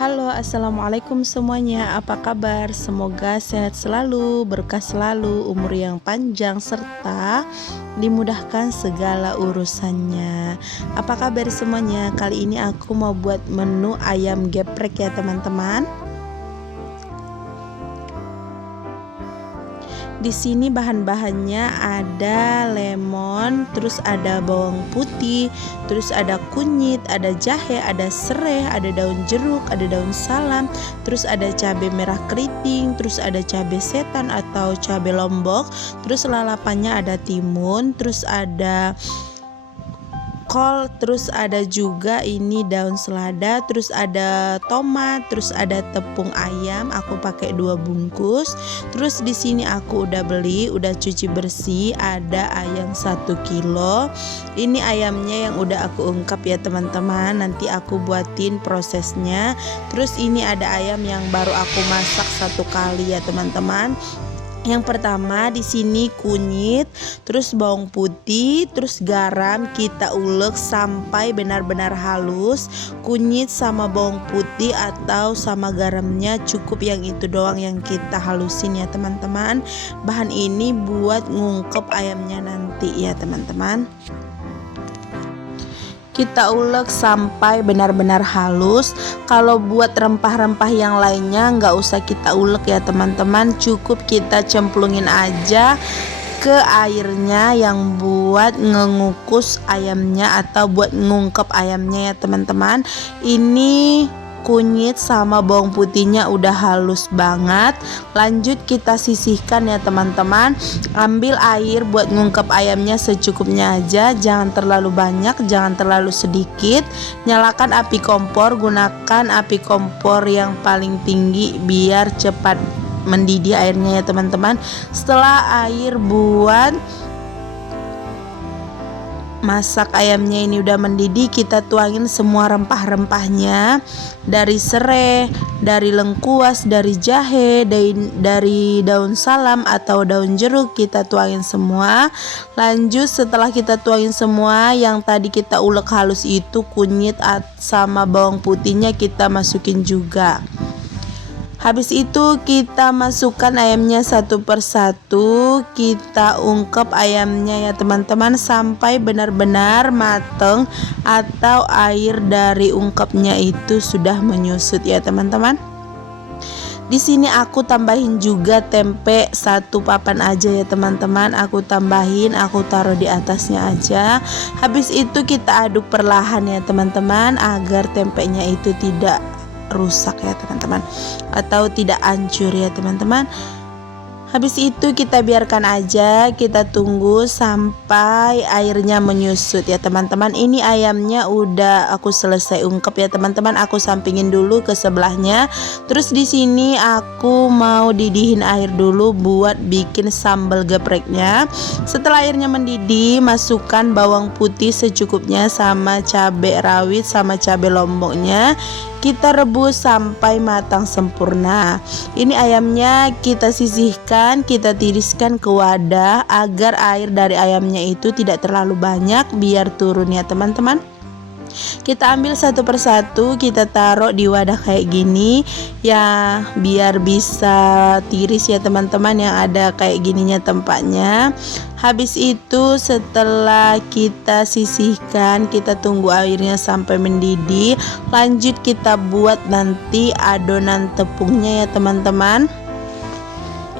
Halo, assalamualaikum semuanya. Apa kabar? Semoga sehat selalu, berkah selalu, umur yang panjang, serta dimudahkan segala urusannya. Apa kabar semuanya? Kali ini aku mau buat menu ayam geprek ya teman-teman. Di sini bahan-bahannya ada lemon, terus ada bawang putih, terus ada kunyit, ada jahe, ada serai, ada daun jeruk, ada daun salam, terus ada cabai merah keriting, terus ada cabai setan atau cabai lombok, terus lalapannya ada timun, terus ada kol, terus ada juga ini daun selada, terus ada tomat, terus ada tepung ayam. Aku pakai 2 bungkus. Terus di sini aku udah beli, udah cuci bersih, ada ayam 1 kilo. Ini ayamnya yang udah aku ungkap ya teman-teman. Nanti aku buatin prosesnya. Terus ini ada ayam yang baru aku masak 1 kali ya teman-teman. Yang pertama di sini kunyit, terus bawang putih, terus garam kita ulek sampai benar-benar halus. Kunyit sama bawang putih atau sama garamnya cukup yang itu doang yang kita halusin ya teman-teman. Bahan ini buat ngungkep ayamnya nanti ya teman-teman. Kita ulek sampai benar-benar halus. Kalau buat rempah-rempah yang lainnya nggak usah kita ulek ya teman-teman, cukup kita cemplungin aja ke airnya yang buat ngengukus ayamnya atau buat ngungkep ayamnya ya teman-teman. Ini kunyit sama bawang putihnya udah halus banget. Lanjut kita sisihkan ya teman-teman. Ambil air buat ngungkep ayamnya secukupnya aja, jangan terlalu banyak, jangan terlalu sedikit. Nyalakan api kompor, gunakan api kompor yang paling tinggi biar cepat mendidih airnya ya teman-teman. Setelah air buat masak ayamnya ini udah mendidih, kita tuangin semua rempah-rempahnya, dari serai, dari lengkuas, dari jahe, dari daun salam atau daun jeruk, kita tuangin semua. Lanjut setelah kita tuangin semua, yang tadi kita ulek halus itu kunyit sama bawang putihnya kita masukin juga. Habis itu kita masukkan ayamnya satu persatu, kita ungkep ayamnya ya teman-teman sampai benar-benar mateng atau air dari ungkepnya itu sudah menyusut ya teman-teman. Di sini aku tambahin juga tempe 1 papan aja ya teman-teman. Aku tambahin, aku taruh di atasnya aja. Habis itu kita aduk perlahan ya teman-teman agar tempenya itu tidak rusak ya teman-teman atau tidak hancur ya teman-teman. Habis itu kita biarkan aja, kita tunggu sampai airnya menyusut ya teman-teman. Ini ayamnya udah aku selesai ungkep ya teman-teman. Aku sampingin dulu ke sebelahnya. Terus di sini aku mau didihin air dulu buat bikin sambal gepreknya. Setelah airnya mendidih, masukkan bawang putih secukupnya sama cabai rawit sama cabai lomboknya. Kita rebus sampai matang sempurna. Ini ayamnya kita sisihkan, kita tiriskan ke wadah agar air dari ayamnya itu tidak terlalu banyak biar turun ya teman-teman. Kita ambil satu persatu, kita taruh di wadah kayak gini ya biar bisa tiris ya teman-teman, yang ada kayak gininya tempatnya. Habis itu setelah kita sisihkan, kita tunggu airnya sampai mendidih. Lanjut kita buat nanti adonan tepungnya ya teman-teman.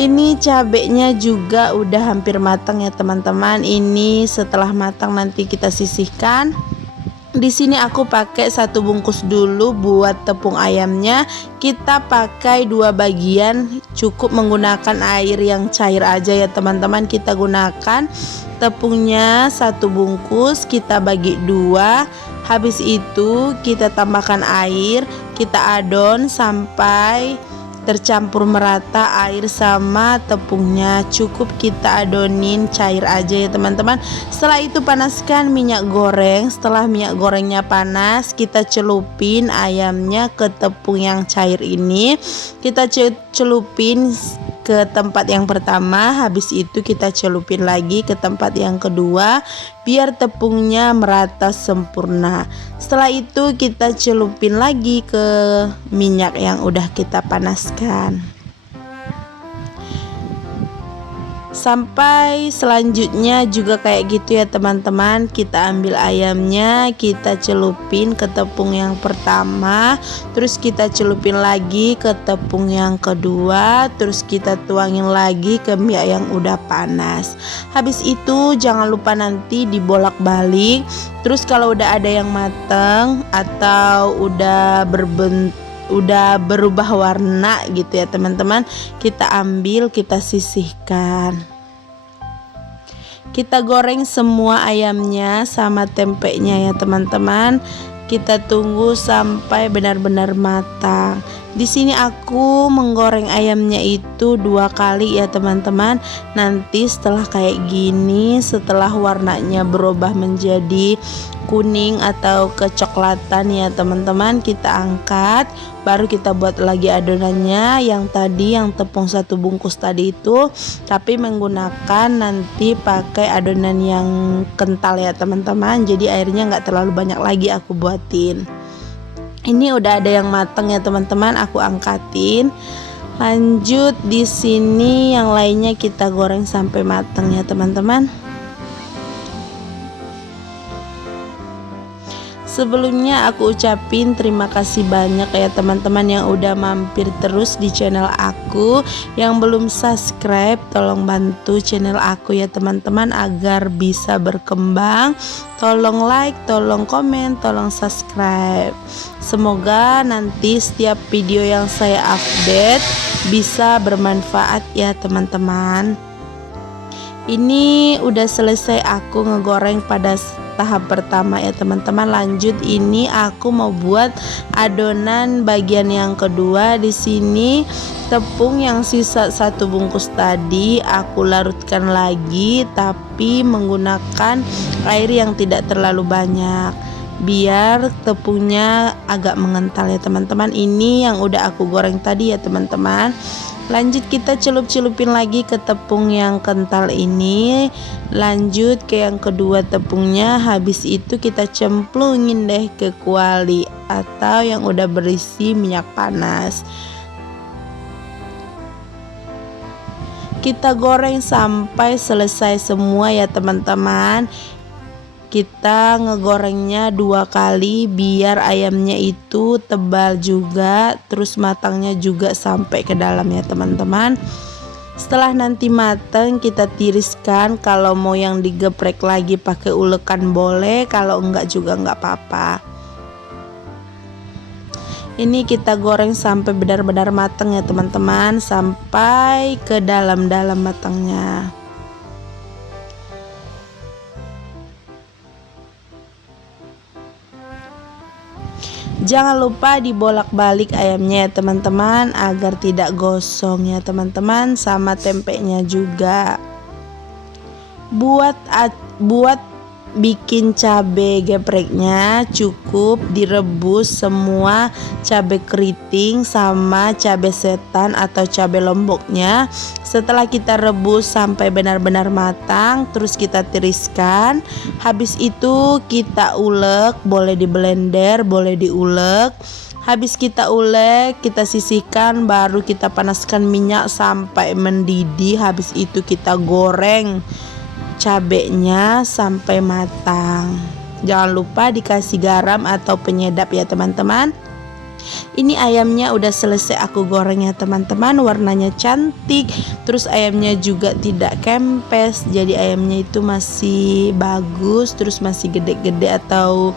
Ini cabenya juga udah hampir matang ya teman-teman. Ini setelah matang nanti kita sisihkan. Di sini aku pakai 1 bungkus dulu buat tepung ayamnya. Kita pakai 2 bagian, cukup menggunakan air yang cair aja ya teman-teman. Kita gunakan tepungnya 1 bungkus, kita bagi 2. Habis itu kita tambahkan air, kita adon sampai tercampur merata air sama tepungnya. Cukup kita adonin cair aja ya teman-teman. Setelah itu panaskan minyak goreng. Setelah minyak gorengnya panas, kita celupin ayamnya ke tepung yang cair ini. Kita celupin ke tempat yang pertama, habis itu kita celupin lagi ke tempat yang kedua biar tepungnya merata sempurna. Setelah itu kita celupin lagi ke minyak yang udah kita panaskan. Sampai selanjutnya juga kayak gitu ya teman-teman. Kita ambil ayamnya, kita celupin ke tepung yang pertama, terus kita celupin lagi ke tepung yang kedua, terus kita tuangin lagi ke minyak yang udah panas. Habis itu jangan lupa nanti dibolak-balik. Terus kalau udah ada yang mateng atau udah berubah warna gitu ya teman-teman, kita ambil, kita sisihkan. Kita goreng semua ayamnya sama tempenya ya teman-teman. Kita tunggu sampai benar-benar matang. Di sini aku menggoreng ayamnya itu 2 kali ya teman-teman. Nanti setelah kayak gini, setelah warnanya berubah menjadi kuning atau kecoklatan ya teman-teman, kita angkat, baru kita buat lagi adonannya yang tadi, yang tepung 1 bungkus tadi itu, tapi menggunakan nanti pakai adonan yang kental ya teman-teman, jadi airnya nggak terlalu banyak lagi aku buatin. Ini udah ada yang matang ya teman-teman, aku angkatin. Lanjut di sini yang lainnya kita goreng sampai matang ya teman-teman. Sebelumnya aku ucapin terima kasih banyak ya teman-teman yang udah mampir terus di channel aku. Yang belum subscribe, tolong bantu channel aku ya teman-teman agar bisa berkembang. Tolong like, tolong komen, tolong subscribe. Semoga nanti setiap video yang saya update bisa bermanfaat ya teman-teman. Ini udah selesai aku ngegoreng pada tahap pertama ya teman-teman. Lanjut, ini aku mau buat adonan bagian yang kedua. Di sini tepung yang sisa 1 bungkus tadi aku larutkan lagi, tapi menggunakan air yang tidak terlalu banyak biar tepungnya agak mengental ya teman-teman. Ini yang udah aku goreng tadi ya teman-teman. Lanjut kita celup-celupin lagi ke tepung yang kental ini. Lanjut ke yang kedua tepungnya. Habis itu kita cemplungin deh ke kuali atau yang udah berisi minyak panas. Kita goreng sampai selesai semua ya teman-teman. Kita ngegorengnya 2 kali biar ayamnya itu tebal juga, terus matangnya juga sampai ke dalam ya teman-teman. Setelah nanti matang kita tiriskan, kalau mau yang digeprek lagi pakai ulekan boleh, kalau enggak juga enggak apa-apa. Ini kita goreng sampai benar-benar matang ya teman-teman, sampai ke dalam-dalam matangnya. Jangan lupa dibolak-balik ayamnya ya teman-teman agar tidak gosong ya teman-teman, sama tempenya juga. Buat bikin cabai gepreknya cukup direbus semua cabai keriting sama cabai setan atau cabai lomboknya. Setelah kita rebus sampai benar-benar matang, terus kita tiriskan. Habis itu kita ulek, boleh di blender, boleh diulek. Habis kita ulek, kita sisihkan, baru kita panaskan minyak sampai mendidih. Habis itu kita goreng cabenya sampai matang. Jangan lupa dikasih garam atau penyedap ya teman-teman. Ini ayamnya udah selesai aku goreng ya teman-teman, warnanya cantik, terus ayamnya juga tidak kempes, jadi ayamnya itu masih bagus, terus masih gede-gede atau.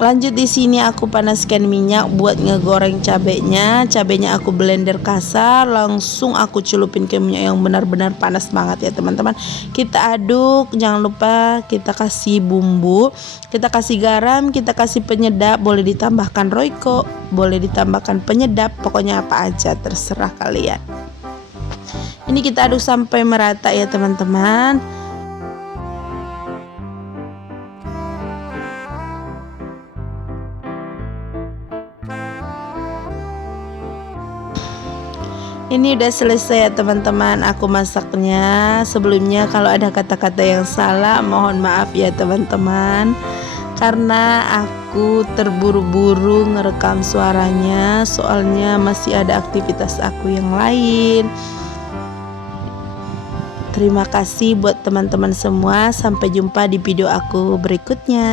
Lanjut di sini aku panaskan minyak buat ngegoreng cabenya. Cabenya aku blender kasar, langsung aku celupin ke minyak yang benar-benar panas banget ya teman-teman. Kita aduk, jangan lupa kita kasih bumbu, kita kasih garam, kita kasih penyedap, boleh ditambahkan Royco, boleh ditambahkan penyedap, pokoknya apa aja terserah kalian. Ini kita aduk sampai merata ya teman-teman. Ini udah selesai ya teman-teman, aku masaknya. Sebelumnya kalau ada kata-kata yang salah mohon maaf ya teman-teman, karena aku terburu-buru ngerekam suaranya, soalnya masih ada aktivitas aku yang lain. Terima kasih buat teman-teman semua, sampai jumpa di video aku berikutnya.